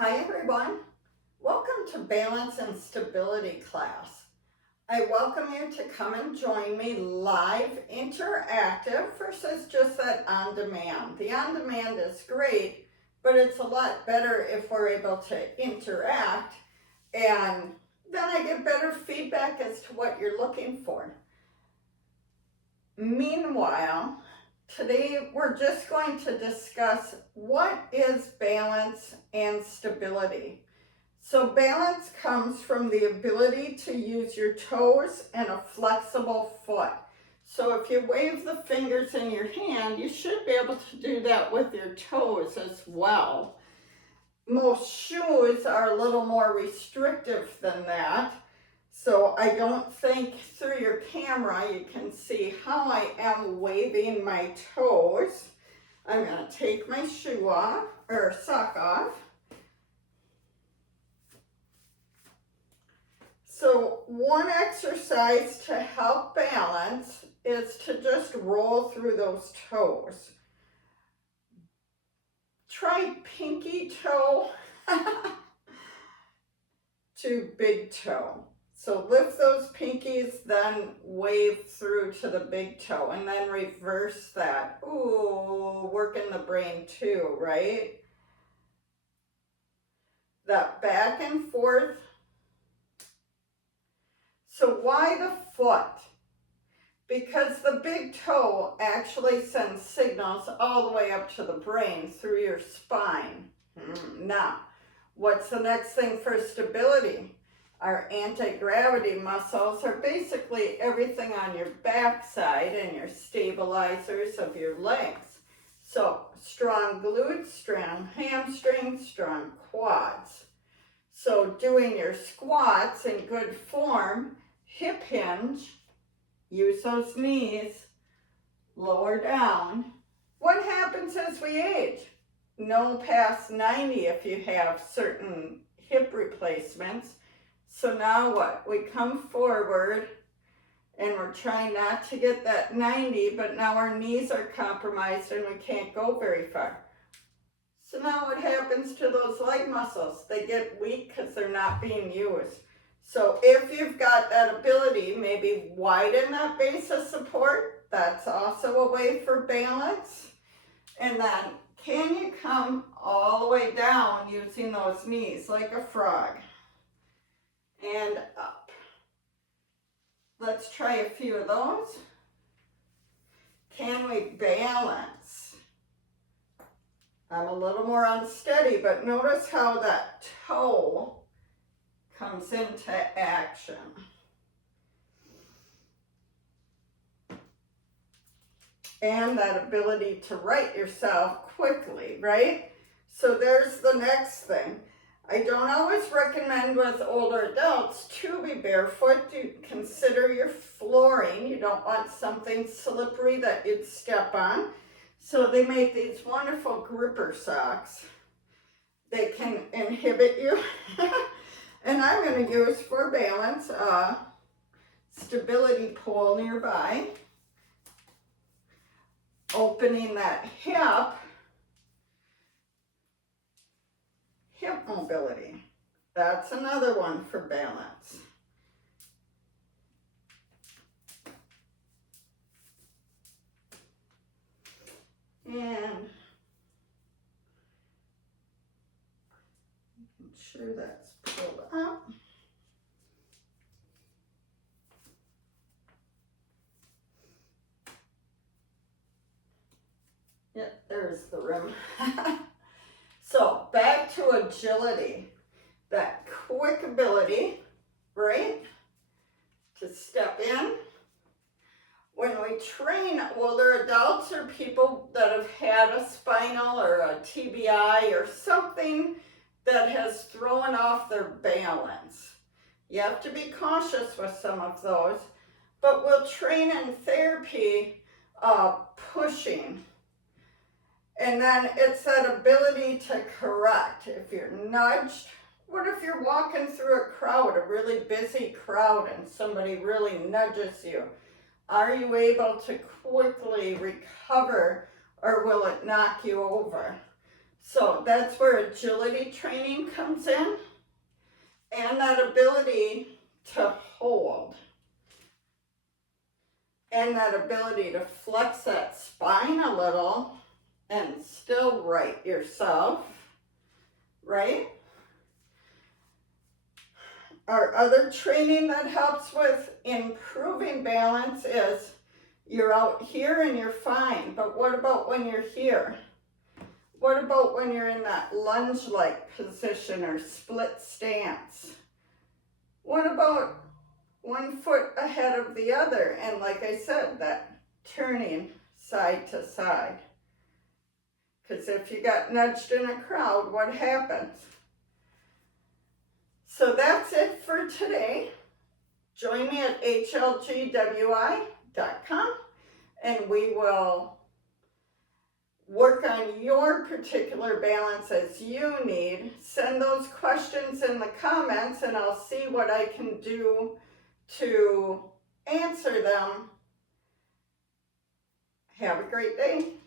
Hi everyone, welcome to Balance and Stability class. I welcome you to come and join me live interactive versus just that on demand. The on demand is great, but it's a lot better if we're able to interact and then I get better feedback as to what you're looking for. Meanwhile, today we're just going to discuss what is balance and stability. So balance comes from the ability to use your toes and a flexible foot. So if you wave the fingers in your hand, you should be able to do that with your toes as well. Most shoes are a little more restrictive than that. So I don't think through your camera you can see how I am waving my toes. I'm going to take my shoe off, or sock off. So one exercise to help balance is to just roll through those toes. Try pinky toe to big toe. So lift those pinkies, then wave through to the big toe, and then reverse that. Ooh, working the brain too, right? That back and forth. So why the foot? Because the big toe actually sends signals all the way up to the brain through your spine. Now, what's the next thing for stability? Our anti-gravity muscles are basically everything on your backside and your stabilizers of your legs. So strong glutes, strong hamstrings, strong quads. So doing your squats in good form, hip hinge, use those knees, lower down. What happens as we age? No past 90 if you have certain hip replacements. So now what? We come forward and we're trying not to get that 90, but now our knees are compromised and we can't go very far. So now what happens to those leg muscles? They get weak because they're not being used. So if you've got that ability, maybe widen that base of support. That's also a way for balance. And then can you come all the way down using those knees like a frog? And up. Let's try a few of those. Can we balance? I'm a little more unsteady, but notice how that toe comes into action. And that ability to right yourself quickly, right? So there's the next thing. I don't always recommend with older adults to be barefoot. To consider your flooring. You don't want something slippery that you'd step on. So they make these wonderful gripper socks. They can inhibit you. And I'm going to use for balance a stability pole nearby. Opening that hip mobility. That's another one for balance. And make sure that's pulled up. Yep, there's the rim. So back to agility, that quick ability, right, to step in. When we train older adults or people that have had a spinal or a TBI or something that has thrown off their balance, you have to be cautious with some of those, but we'll train in therapy pushing. And then it's that ability to correct. If you're nudged, what if you're walking through a crowd, a really busy crowd, and somebody really nudges you? Are you able to quickly recover, or will it knock you over? So that's where agility training comes in, and that ability to hold, and that ability to flex that spine a little and still right yourself, right? Our other training that helps with improving balance is you're out here and you're fine, but what about when you're here? What about when you're in that lunge-like position or split stance? What about 1 foot ahead of the other? And like I said, that turning side to side. Because if you got nudged in a crowd, what happens? So that's it for today. Join me at hlgwi.com and we will work on your particular balance as you need. Send those questions in the comments and I'll see what I can do to answer them. Have a great day.